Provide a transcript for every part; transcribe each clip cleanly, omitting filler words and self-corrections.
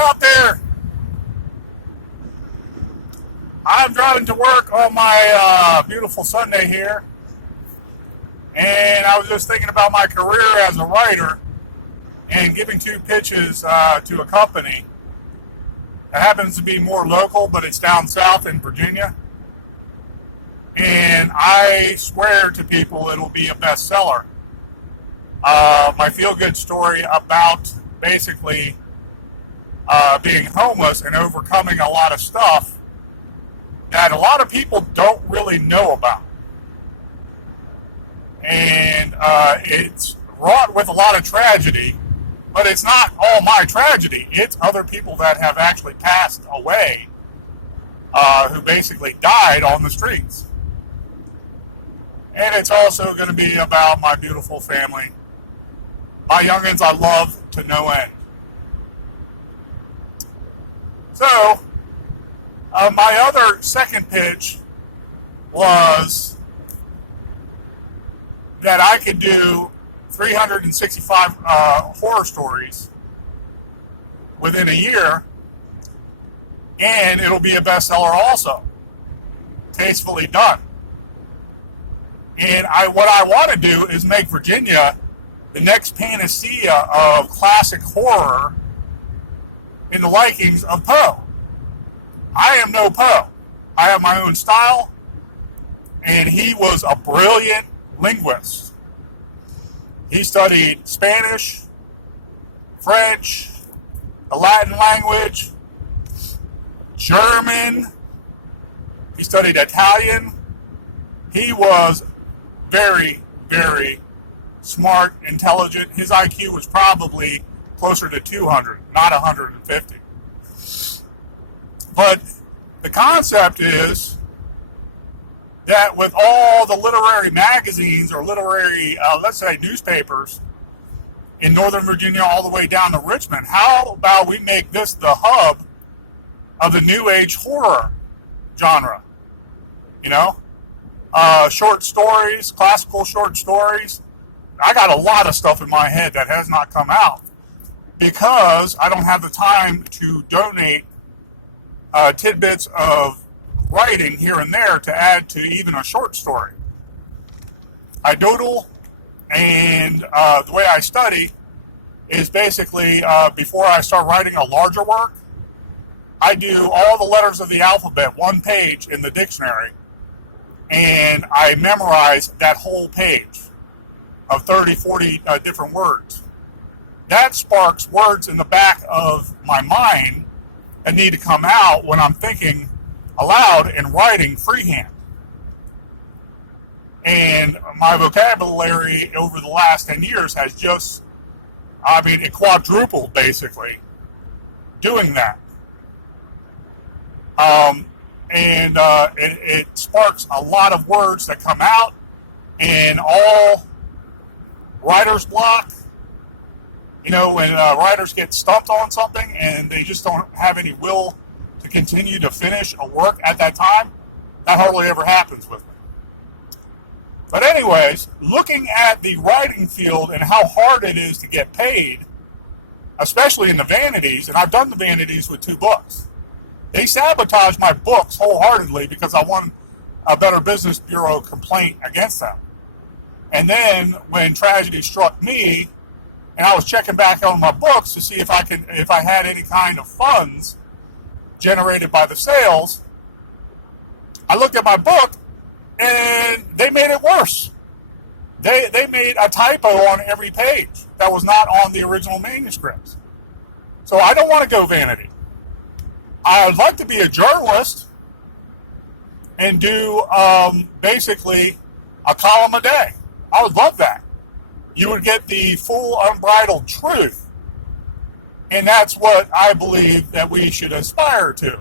out there. I'm driving to work on my beautiful Sunday here, and I was just thinking about my career as a writer and giving 2 pitches to a company that happens to be more local, but it's down south in Virginia. And I swear to people it'll be a bestseller. My feel-good story about basically being homeless and overcoming a lot of stuff that a lot of people don't really know about. And it's wrought with a lot of tragedy, but it's not all my tragedy. It's other people that have actually passed away who basically died on the streets. And it's also going to be about my beautiful family, my youngins I love to no end. So, my other second pitch was that I could do 365 horror stories within a year, and it'll be a bestseller also. Tastefully done. And what I want to do is make Virginia the next panacea of classic horror in the likings of Poe. I am no Poe. I have my own style, and he was a brilliant linguist. He studied Spanish, French, the Latin language, German. He studied Italian. He was very, very smart, intelligent. His IQ was probably closer to 200, not 150. But the concept is that with all the literary magazines or literary, let's say, newspapers in Northern Virginia all the way down to Richmond, how about we make this the hub of the New Age horror genre? You know? Short stories, classical short stories. I got a lot of stuff in my head that has not come out because I don't have the time to donate tidbits of writing here and there to add to even a short story. I doodle, and the way I study is basically before I start writing a larger work, I do all the letters of the alphabet, 1 page in the dictionary, and I memorize that whole page of 30, 40 different words. That sparks words in the back of my mind that need to come out when I'm thinking aloud and writing freehand. And my vocabulary over the last 10 years has just, it quadrupled basically doing that. It sparks a lot of words that come out, and all writer's block. You know, when writers get stumped on something and they just don't have any will to continue to finish a work at that time, that hardly ever happens with me. But anyways, looking at the writing field and how hard it is to get paid, especially in the vanities, and I've done the vanities with 2 books. They sabotaged my books wholeheartedly because I won a Better Business Bureau complaint against them. And then when tragedy struck me, and I was checking back on my books to see if I had any kind of funds generated by the sales, I looked at my book, and they made it worse. They made a typo on every page that was not on the original manuscripts. So I don't want to go vanity. I would like to be a journalist and do basically a column a day. I would love that. You would get the full unbridled truth. And that's what I believe that we should aspire to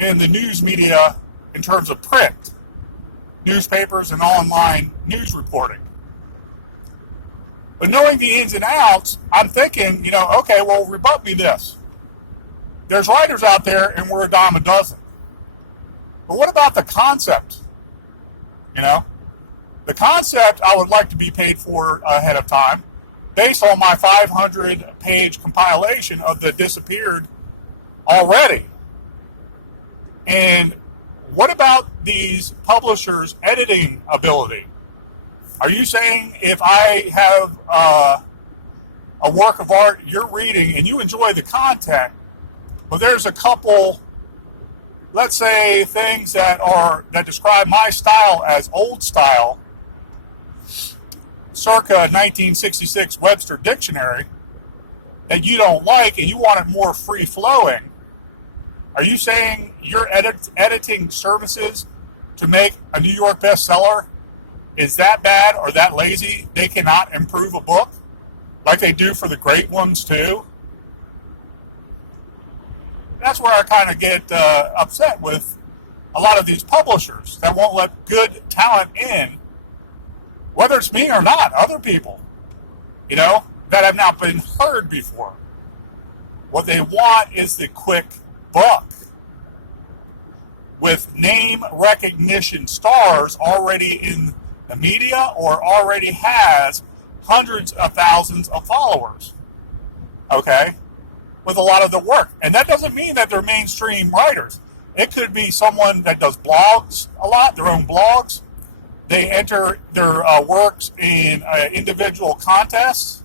in the news media in terms of print, newspapers, and online news reporting. But knowing the ins and outs, I'm thinking, okay, well, rebut me this. There's writers out there, and we're a dime a dozen. But what about the concept? The concept I would like to be paid for ahead of time. based on my 500-page compilation of the disappeared already. And what about these publishers' editing ability? Are you saying if I have a work of art you're reading and you enjoy the content, but there's a couple, let's say, things that describe my style as old style, circa 1966 Webster Dictionary, that you don't like and you want it more free-flowing, are you saying your editing services to make a New York bestseller is that bad or that lazy they cannot improve a book like they do for the great ones too? That's where I kind of get upset with a lot of these publishers that won't let good talent in, whether it's me or not, other people, that have not been heard before. What they want is the quick buck with name recognition stars already in the media or already has hundreds of thousands of followers, okay, with a lot of the work. And that doesn't mean that they're mainstream writers. It could be someone that does blogs a lot, their own blogs. They enter their works in individual contests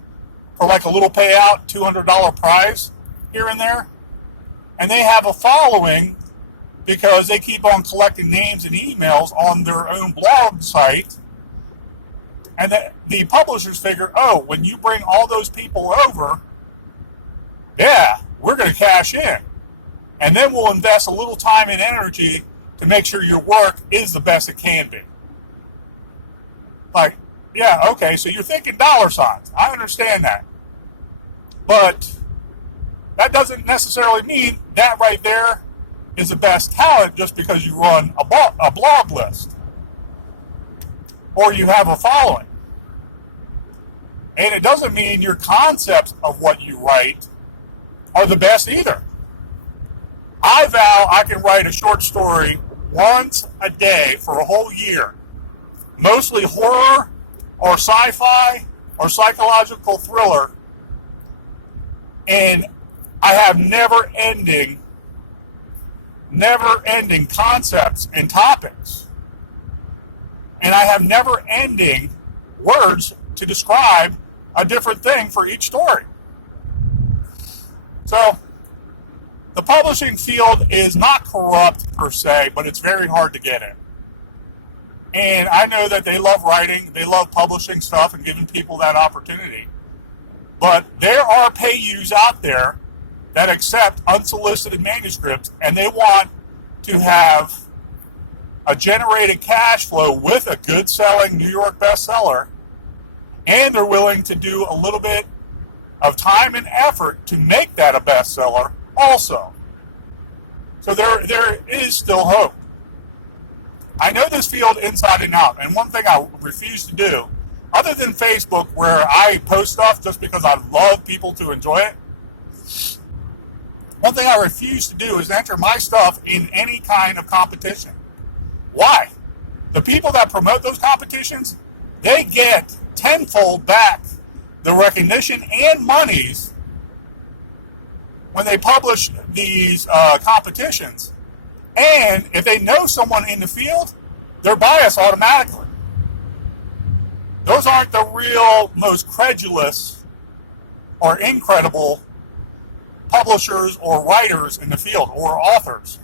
for like a little payout, $200 prize here and there. And they have a following because they keep on collecting names and emails on their own blog site. And the publishers figure, oh, when you bring all those people over, yeah, we're going to cash in. And then we'll invest a little time and energy to make sure your work is the best it can be. Like, yeah, okay, so you're thinking dollar signs. I understand that. But that doesn't necessarily mean that right there is the best talent just because you run a blog list or you have a following. And it doesn't mean your concepts of what you write are the best either. I vow I can write a short story once a day for a whole year, mostly horror or sci-fi or psychological thriller, and I have never-ending concepts and topics. And I have never-ending words to describe a different thing for each story. So, the publishing field is not corrupt per se, but it's very hard to get in. And I know that they love writing, they love publishing stuff and giving people that opportunity. But there are payus out there that accept unsolicited manuscripts, and they want to have a generated cash flow with a good-selling New York bestseller, and they're willing to do a little bit of time and effort to make that a bestseller also. So there is still hope. I know this field inside and out, and one thing I refuse to do, other than Facebook where I post stuff just because I love people to enjoy it, one thing I refuse to do is enter my stuff in any kind of competition. Why? The people that promote those competitions, they get tenfold back the recognition and monies when they publish these competitions. And if they know someone in the field, they're biased automatically. Those aren't the real, most credulous or incredible publishers or writers in the field or authors.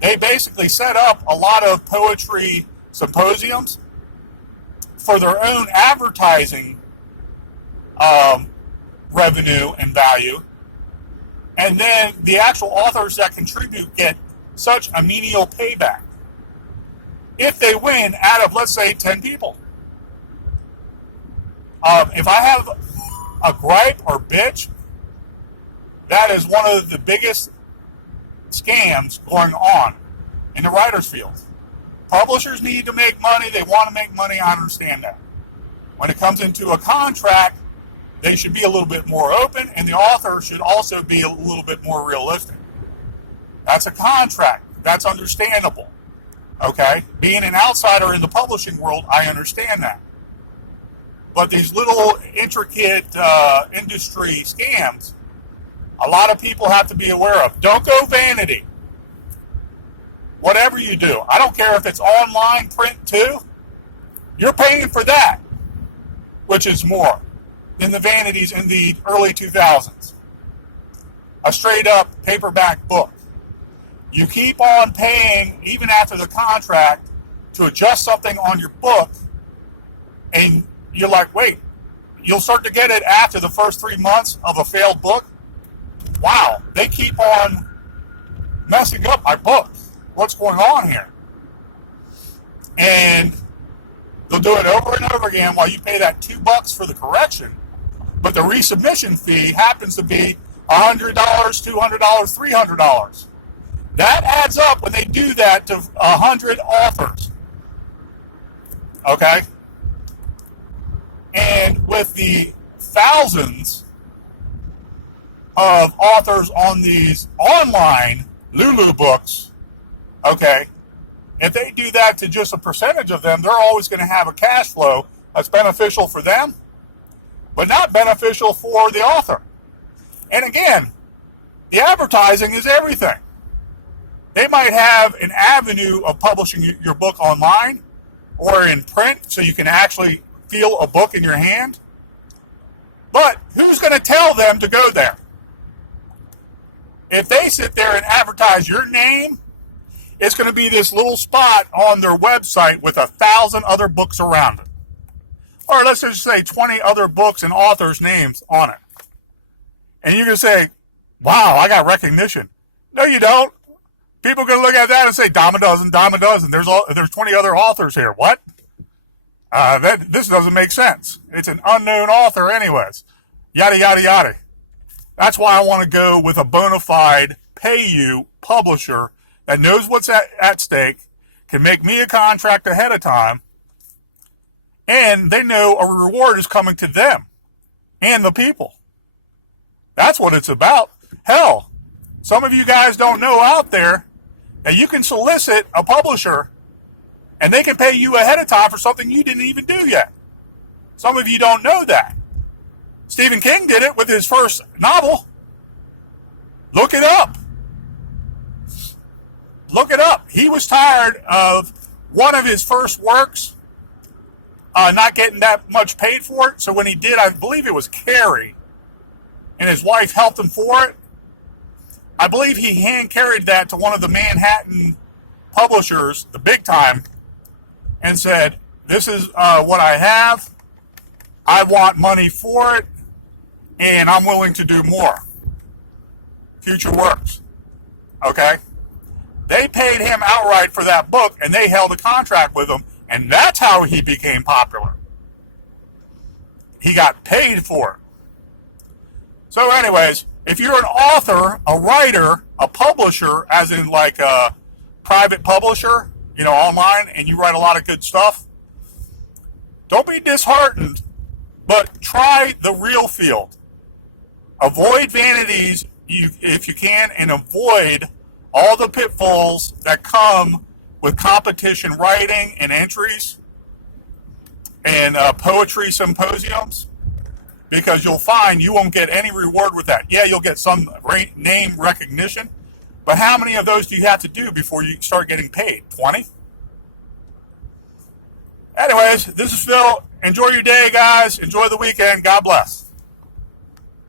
They basically set up a lot of poetry symposiums for their own advertising revenue and value. And then the actual authors that contribute get such a menial payback if they win out of, let's say, 10 people. If I have a gripe or bitch, that is one of the biggest scams going on in the writer's field. Publishers need to make money. They want to make money. I understand that. When it comes into a contract, they should be a little bit more open, and the author should also be a little bit more realistic. That's a contract. That's understandable. Okay? Being an outsider in the publishing world, I understand that. But these little intricate industry scams, a lot of people have to be aware of. Don't go vanity. Whatever you do, I don't care if it's online, print too, you're paying for that, which is more than the vanities in the early 2000s. A straight up paperback book. You keep on paying even after the contract to adjust something on your book, and you're like, wait, you'll start to get it after the first 3 months of a failed book? Wow, they keep on messing up my book. What's going on here? And they'll do it over and over again while you pay that $2 for the correction. But the resubmission fee happens to be $100, $200, $300. That adds up when they do that to 100 authors. Okay? And with the thousands of authors on these online Lulu books, okay, if they do that to just a percentage of them, they're always going to have a cash flow that's beneficial for them, but not beneficial for the author. And again, the advertising is everything. They might have an avenue of publishing your book online or in print so you can actually feel a book in your hand. But who's going to tell them to go there? If they sit there and advertise your name, it's going to be this little spot on their website with 1,000 other books around it. Or let's just say 20 other books and authors' names on it. And you can say, wow, I got recognition. No, you don't. People are going to look at that and say, dime a dozen. There's 20 other authors here. What? This doesn't make sense. It's an unknown author anyways. Yada, yada, yada. That's why I want to go with a bona fide pay-you publisher that knows what's at stake, can make me a contract ahead of time, and they know a reward is coming to them and the people. That's what it's about. Hell, some of you guys don't know out there that you can solicit a publisher and they can pay you ahead of time for something you didn't even do yet. Some of you don't know that. Stephen King did it with his first novel. Look it up. Look it up. He was tired of one of his first works not getting that much paid for it. So when he did, I believe it was Carrie, and his wife helped him for it. I believe he hand carried that to one of the Manhattan publishers, the big time, and said, this is what I have. I want money for it, and I'm willing to do more. Future works. Okay? They paid him outright for that book, and they held a contract with him, and that's how he became popular. He got paid for it. So anyways, if you're an author, a writer, a publisher, as in like a private publisher, online, and you write a lot of good stuff, don't be disheartened, but try the real field. Avoid vanities if you can, and avoid all the pitfalls that come with competition writing and entries and poetry symposiums, because you'll find you won't get any reward with that. Yeah, you'll get some name recognition, but how many of those do you have to do before you start getting paid? 20? Anyways, this is Phil. Enjoy your day, guys. Enjoy the weekend. God bless.